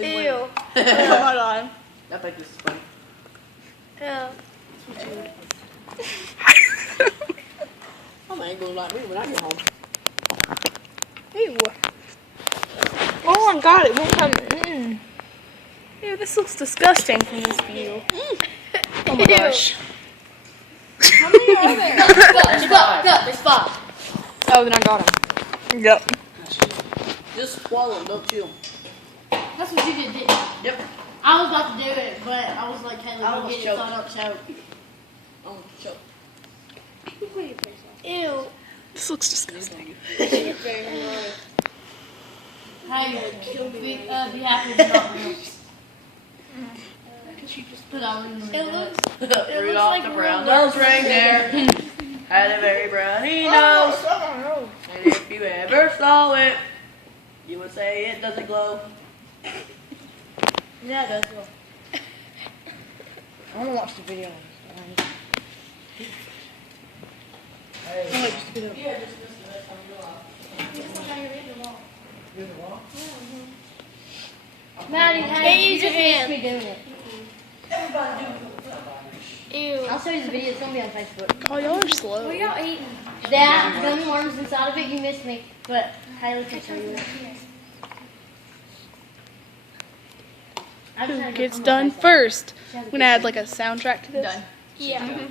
Ew. Oh my god. I think this is funny. Yeah. I ain't gonna like me when I get home. Ew. Oh my god, it won't come. Ew, this looks disgusting from this view. Oh my gosh. How many are there? There's five. Oh, then I got him. Yep. Just swallow them, don't chew them. That's what you did, didn't you? Yep. I was about to do it, but I was like, Kayla, I go almost get it choked. so I don't choke. Oh, choke. Ew. This looks disgusting. Hey, be happy it's not real. But I wouldn't It looks Rudolph like the real brown nose. nose reindeer had a very browny nose. And if you ever saw it, you would say it doesn't glow. Yeah, it does. I want to watch the video. Yeah, just the next time you go out. You in the wall? Maddie, hey, you just made me doing it. Everybody do it. Ew. I'll show you the video. It's going to be on Facebook. Oh, y'all are slow. What y'all eating? That gummy worms inside of it. You missed me. But Haley can show you it. Who gets done first? I'm gonna add like a soundtrack to this. Yeah.